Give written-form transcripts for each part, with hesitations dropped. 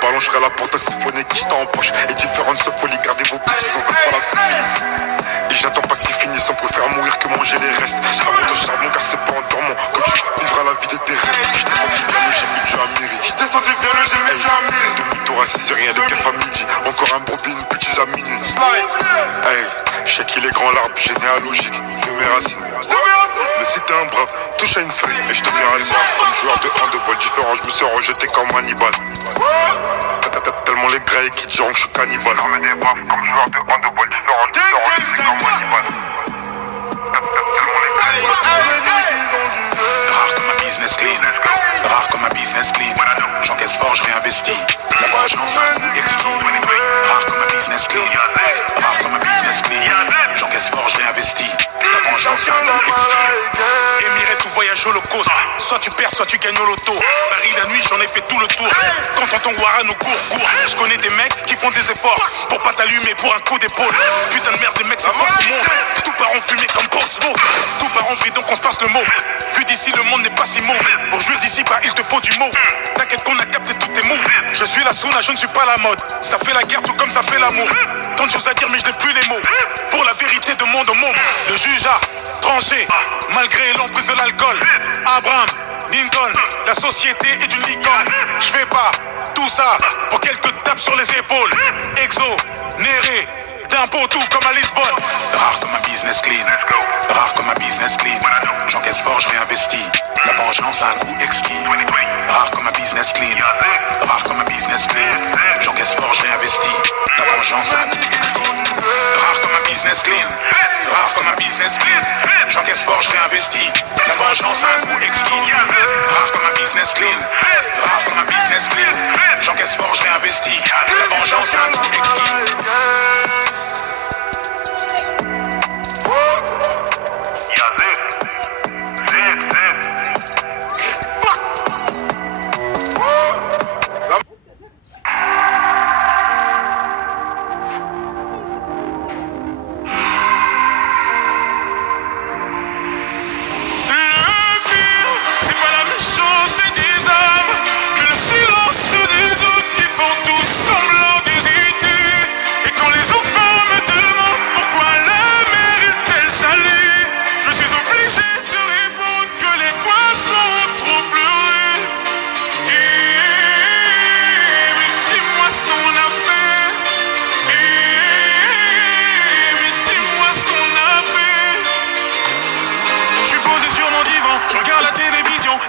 ballon, je serai là pour te siphonner, qui en poche. Et différentes se folie, gardez vos petits, on veut pas la syphilis. Et j'attends pas qu'ils finissent, on préfère mourir que manger les restes. Ça monte au charbon car c'est pas en dormant que tu vivras la vie de tes rêves. Je descendu bien le j'ai mis du Amiri. Je descendu bien le j'ai mis du Amiri. Demi-tour à 6h, rien de kef à midi. Encore un bobine, petits à minuit. Hey, je sais qu'il est grand l'arbre, généalogique, de mes racines. Mais si t'es un brave, touche à une feuille et je te verrai les braves. Comme joueur de handball différent, je me suis rejeté comme Hannibal. Tellement les grecs qui diront que je suis cannibale. Comme joueur de handball différent, je me suis rejeté comme Hannibal. Rare comme un business clean, rare comme un business clean. J'encaisse fort, je réinvestis. La vengeance a un coût exquis. Rare comme un business clean, rare comme un business clean. J'encaisse fort, je réinvestis. La vengeance a un coût exquis. Émirer tout voyage holocauste. Soit tu perds, soit tu gagnes au loto. Paris la nuit, j'en ai fait tout le tour. Quand t'entends Warren au cours. Je connais des mecs qui font des efforts pour pas t'allumer pour un coup d'épaule. Putain de merde, les mecs, c'est pas ce monde. Tout part en fumée comme Pop Smoke. Tout part en vrille, donc on se passe le mot. Vu d'ici, le monde n'est pas si mauvais. Pour jouir d'ici, bah, il te faut du mot. T'inquiète qu'on a capté tous tes mots. Je suis la Suna, je ne suis pas la mode. Ça fait la guerre tout comme ça fait l'amour. Tant de choses à dire, mais je n'ai plus les mots. Pour la vérité de monde au monde, le juge a tranché, malgré l'emprise de l'alcool. Abraham, Lincoln, la société est une licorne. Je fais pas tout ça pour quelques tapes sur les épaules. Exonéré d'impôts tout comme à Lisbonne. Rare comme un business clean, rare comme un business clean. J'encaisse fort, je réinvestis. La vengeance a un coût exquis. Rare comme un business clean, rare comme un business clean. J'encaisse fort, je réinvestis. La vengeance a un coût exquis. Rare comme un business clean, rare comme un business clean. J'encaisse fort, je réinvestis. La vengeance a un coût exquis. Rare comme un business clean, rare comme un business clean. J'encaisse fort, je réinvestis. La vengeance a un coût exquis.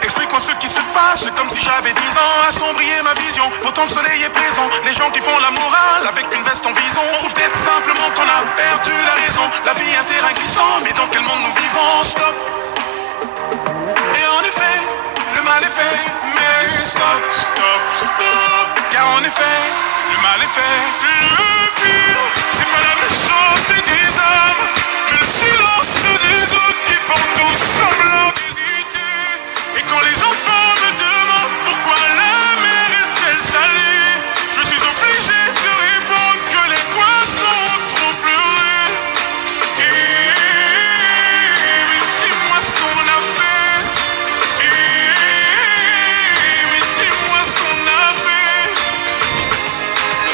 Explique-moi ce qui se passe, c'est comme si j'avais 10 ans. Assombrir ma vision, pourtant le soleil est présent. Les gens qui font la morale avec une veste en vison. Ou peut-être simplement qu'on a perdu la raison. La vie est un terrain glissant, mais dans quel monde nous vivons? Stop. Et en effet, le mal est fait. Mais stop, stop, stop. Car en effet, le mal est fait. Le pire, c'est pas la méchanceté des hommes, mais le silence des autres qui font tout semblant d'hésiter. Et quand les enfants me demandent pourquoi la mer est-elle salée, je suis obligé de répondre que les poissons ont trop pleuré. Et mais dis-moi ce qu'on a fait. Mais dis-moi ce qu'on a fait.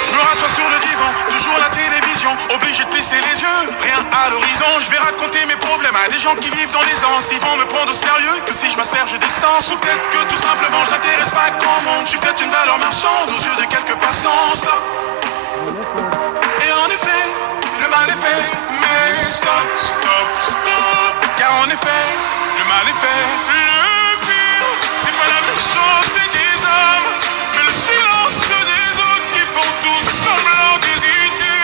Je me rassois sur le divan, toujours la télévision, obligé de plisser les yeux, rien à l'horizon. Je vais raconter mes problèmes à des gens qui vivent dans les anses. Ils vont me prendre au sérieux que si je m'asperge d'essence. Ou peut-être que tout simplement je n'intéresse pas grand monde. Je suis peut-être une valeur marchande aux yeux de quelques passants. Stop. Et en effet, le mal est fait. Mais stop, stop, stop. Car en effet, le mal est fait. Le pire, c'est pas la méchanceté des hommes, mais le silence des autres qui font tout semblant d'hésiter.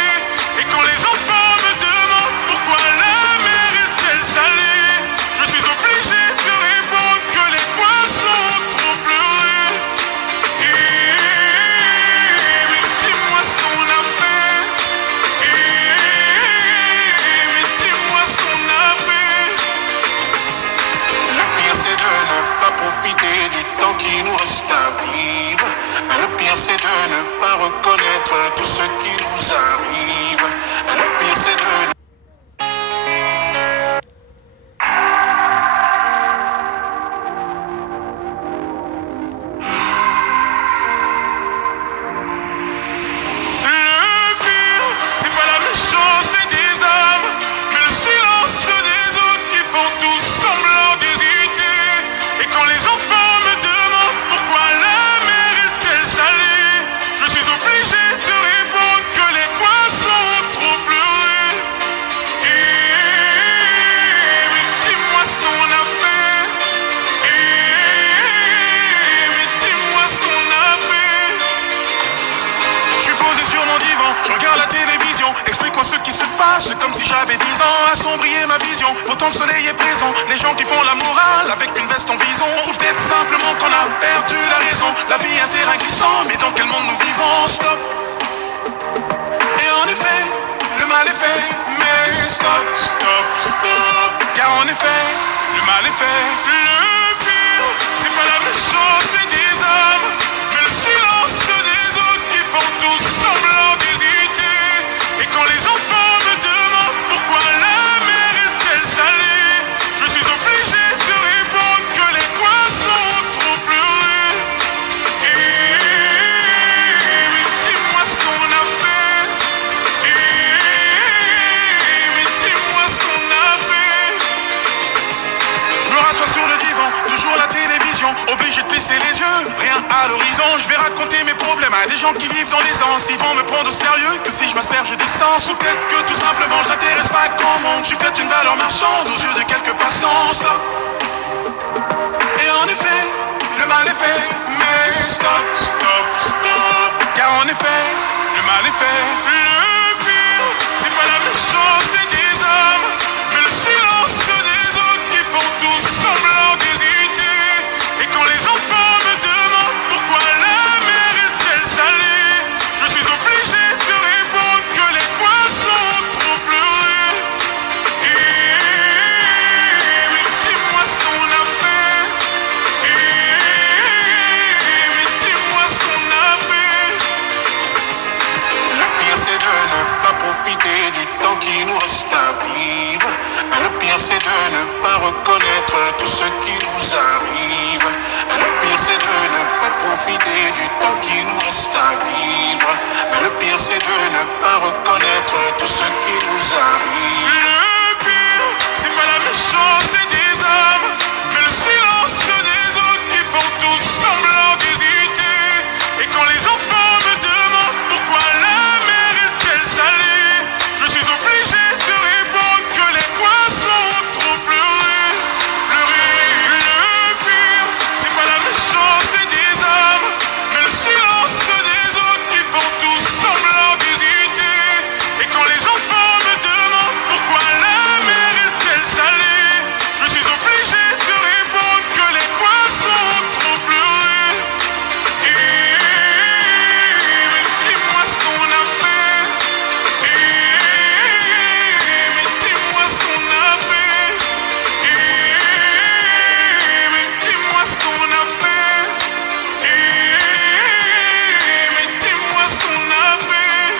Et quand les enfants me demandent pourquoi la mer est-elle salée, je suis obligé de répondre que les poissons ont trop pleuré. Et mais dis-moi ce qu'on a fait. Mais dis-moi ce qu'on a fait. Le pire c'est de ne pas profiter du temps qui nous reste à vivre. Le pire c'est de ne pas reconnaître tout ce qui nous arrive. Le pire c'est de Je regarde la télévision, explique-moi ce qui se passe. Comme si j'avais 10 ans, assombrir ma vision. Pourtant le soleil est présent, les gens qui font la morale avec une veste en vison. Ou peut-être simplement qu'on a perdu la raison. La vie est un terrain glissant, mais dans quel monde nous vivons? Stop. Et en effet, le mal est fait. Mais stop, stop, stop. Car en effet, le mal est fait. Le pire, c'est pas la méchanceté des hommes, mais le silence des autres qui font tous semblant d'hésiter. Et quand les enfants me demandent pourquoi la mer est-elle salée, je suis obligé de répondre que les poissons ont trop pleuré. Et mais dis-moi ce qu'on a fait. Mais dis-moi ce qu'on a fait. Je me rassois sur le divan, toujours la télévision, obligé de plisser les yeux, rien à l'horizon. Je vais raconter mes problèmes à des gens qui vivent dans l'aisance. Ils vont me prendre au sérieux que si je m'asperge d'essence. Ou peut-être que tout simplement je n'intéresse pas grand monde. Je suis peut-être une valeur marchande aux yeux de quelques passants. Stop. Et en effet, le mal est fait. Mais stop, stop, stop. Car en effet, le mal est fait. Le pire, c'est pas la méchanceté des hommes, mais le silence des autres qui font tous semblant d'hésiter. Et quand les enfants me demandent pourquoi la mer est-elle salée, je suis obligé de répondre que les poissons ont trop pleuré. Mais dis-moi ce qu'on a fait. Mais dis-moi ce qu'on a fait. Le pire c'est de ne pas profiter du temps qui nous reste à vivre. Le pire c'est de ne pas reconnaître tout ce qui nous arrive. Le pire c'est de ne pas profiter du temps qui nous reste à vivre. Le pire c'est de ne pas reconnaître tout ce qui nous arrive. Le pire, c'est pas la méchanceté des hommes, mais le silence des autres qui font tous semblant d'hésiter. Et quand les enfants me demandent pourquoi la mer est-elle salée, je suis obligé de répondre que les poissons ont trop pleuré. Le pire, c'est pas la méchanceté des hommes, mais le silence des autres qui font tous semblant d'hésiter. Et quand les enfants me demandent pourquoi la mer est-elle salée, je suis obligé de répondre que les poissons ont trop pleuré. Mais dis-moi ce qu'on a fait. Mais dis-moi ce qu'on a fait. Mais dis-moi ce qu'on a fait. Mais dis-moi ce qu'on a fait.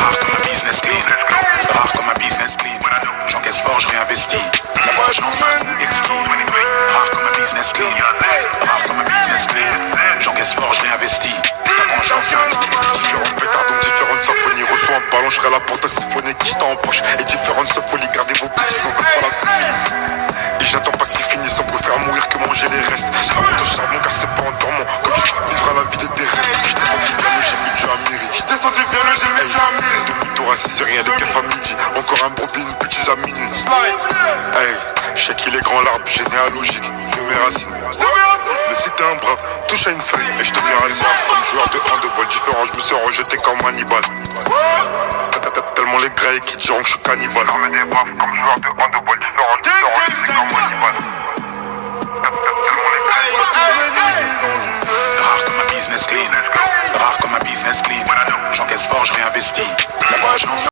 Rare comme un business clean. Rare comme un business clean. J'encaisse fort, je réinvestis. La vengeance a un coût exquis. Rare comme un business clean. Rare comme un business clean. J'encaisse fort, je réinvestis. La vengeance a un coût exquis. Différents pétards, donc différentes symphonies. Reçois un ballon, je serai là pour te siphonner. Quiche en poche et différentes folies. Gardez vos petits, on veut pas la syphilis. Et j'attends pas qu'ils finissent, on préfère mourir que manger les restes. Je remonte au charbon car c'est pas en dormant que tu vivras la vie de tes rêves. Je descendu bien le j'ai mis du Amiri. Je descendu bien le j'ai mis du Amiri. Depuis Dora 6 rien de kef à midi. Encore un brodé, une petite à minuit. Hey, je sais qu'il est grand l'arbre généalogique de mes racines. Mais si t'es un brave, touche à une feuille et je te verrai ça. Comme joueur de handball différent, je me suis rejeté comme Hannibal. Tellement les grailles qui diront que je suis cannibale. Comme des braves, comme joueur de handball différent, je me suis rejeté comme Hannibal. Rare comme un business clean. Rare comme un business clean. J'encaisse fort, je réinvestis. La vengeance